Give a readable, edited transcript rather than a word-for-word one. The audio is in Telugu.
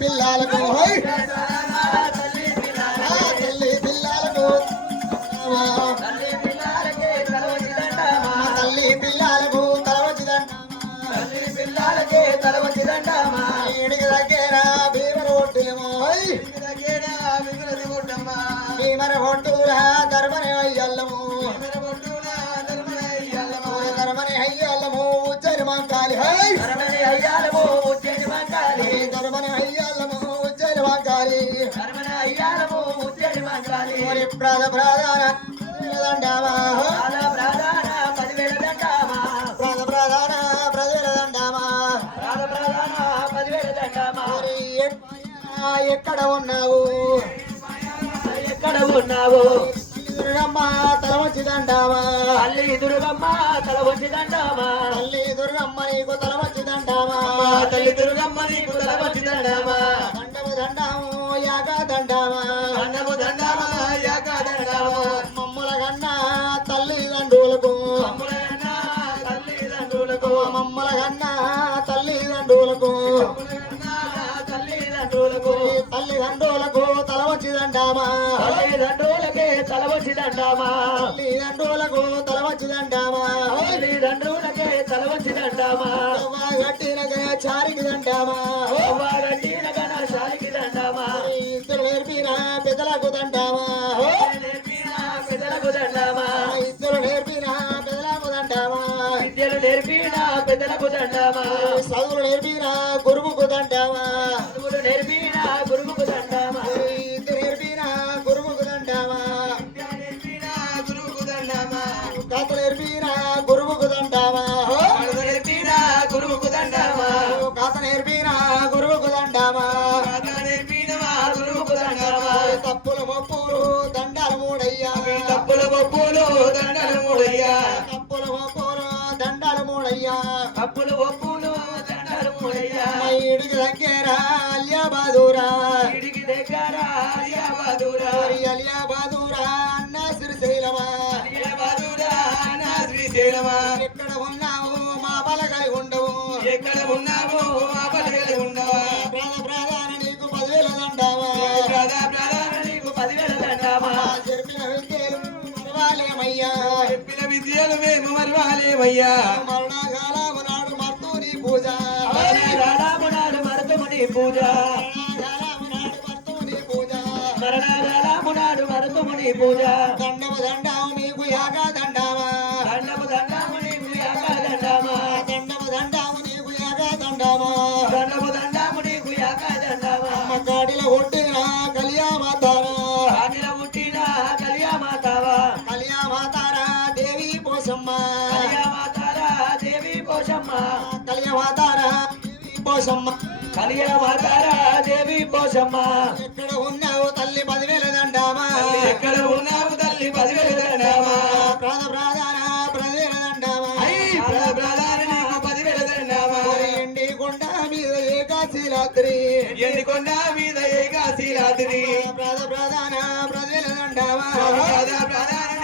పిల్లలకు తల్లి పిల్లలకు తల్లి పిల్లలకు తల వచ్చిదంటామా ఇంటికి దగ్గర భీమర ఒట్టేమో భీమర ఒట్టురా ధర్మని అయ్యల్లము ధర్మని అయ్యల్లము ఉచ్చరి మంకాలి ధర్మని అయ్యాలము ఉచ్చరి మంకాలి ప్రధాన దండామా ఎక్కడ ఉన్నావు దుర్గమ్మ తల వచ్చిదంటావా తల్లి దుర్గమ్మ తల వచ్చిదంటామా తల్లి దుర్గమ్మ నీకు తల వచ్చిదంటావా తల్లి దుర్గమ్మ నీకు తల వచ్చిదంటామా దండము దండాము యాక దండామా దండము దండామా యాక దండామా మమ్మల కన్నా తల్లిదండ్రులకు తల్లిదండ్రులకు మమ్మల కన్నా తల్లిదండ్రులకు తల్లిదండ్రులకు తల వచ్చిదంటామా తల్లిదండ్రులకే తల వచ్చిదంటామా తల్లిదండ్రులకు తల వచ్చిదంటామా తల్లిదండ్రులకే తల వచ్చిదంటామా గట్టిన చారికి దంటామా గట్టిన గణ శాలికి దండామా ఇద్దరు నేర్పిన పెద్దలకు దంటామా నేర్పిన పెద్దలకు దండామా ఇద్దరు నేర్పిన పెద్దలకు దంటామా విద్యలు నేర్పిన పెద్దలకు దండామా చదువులు నేర్పిన గురువుకు దంటామా చదువులు నేర్పిన గురువుకు దండామా ఇద్దరు నేర్పిన గురువుకు దంటామా నేర్పిన గురువుకు దండామా కథ నేర్పిన గురువుకు దంటామా నేర్పిన గురువుకు దండామా కథ నేర్పిన గురువుకు దంటామా నేర్పిన గురువుకు దండామా తప్పులు మొప్పులు దండాలు మూడయ్యా తప్పులు ఒప్పులు దండలు మూడయ్యా తప్పులు మొప్పులు దండాలు మూడయ్యా తప్పులు ఒప్పులు దండలు మూడయ్యా ఇడికి దగ్గర అలియా బాదూరా ఇడికి దగ్గర అలియాబాదురా అలియా బాదూరా అన్న శ్రీశైలమా అలియాబాదురా నా శ్రీశైలమా ఎక్కడ ఉన్నావు మా బలగై ఉండవు ఎక్కడ ఉన్నావు మా పల్లెలు ఉండవా ప్రాణ నీకు 10,000 దండావా ప్రధాన నీకు 10,000 దండామా జరిపిన విద్యలు మరవాలేమయ్యా చెప్పిన విద్యలు మేము మరవాలేమయ్యా మరణాకాలము నాడు మర్తూని పూజ రాము నాడు మరతుముని పూజ మరణాకాలము నాడు మర్తూని పూజ మరణాము నాడు మరతుముని పూజ దండము దండాము మీకు యాగా దండావా దండము దండాము నీకు యాగా దండామా దండము దండాము నీకు యాగా దండావా దండము దండాము నీకు యాగా దండామా అమ్మ కాడిలో కొట్టిన కలియా మాతారా ఆడిల పుట్టిన కలియామాతావా కలియా మాతారా దేవి పోసమ్మ కలియామాతారా దేవి పోషమ్మ కలియా మాతారా దేవి పోసమ్మ కలియామాతారా దేవి పోషమ్మ ఎక్కడ ఉన్నావు తల్లి 10,000 దండామా ఎక్కడ ఉన్నావు తల్లి 10,000 దండామా ప్రధాన 10,000 దండామా ప్రధాన నీకు 10,000 దండామా ఎండి కొండ మీద ఏకాశిలాద్రి ఎండికొండ మీద ఏకాశిలాద్రి ప్రధాన 10,000 దండామా ప్రధాన